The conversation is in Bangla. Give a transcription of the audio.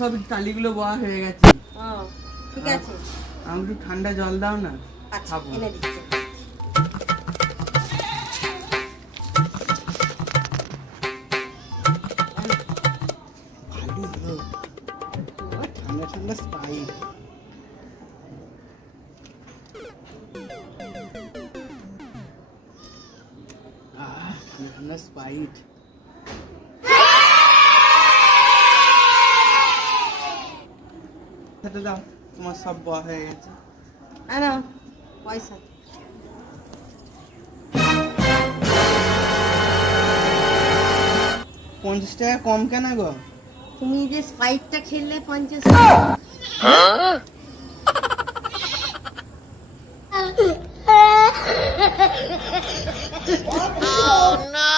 সব টালিগুলো বয়া হয়ে গেছে। ঠিক আছে। আমি একটু ঠান্ডা জল দাও না আচ্ছা খাব। এনে দিচ্ছি। ঠান্ডা ঠান্ডা স্পাইট আহ ঠান্ডা ঠান্ডা স্পাইট সেটা দাও তোমার সব বয়া হয়ে গেছে। পয়সা। পঞ্চাশ টাকা কম কেন গো? তুমি যে স্পাইটটা খেললে পঞ্চাশ Oh no!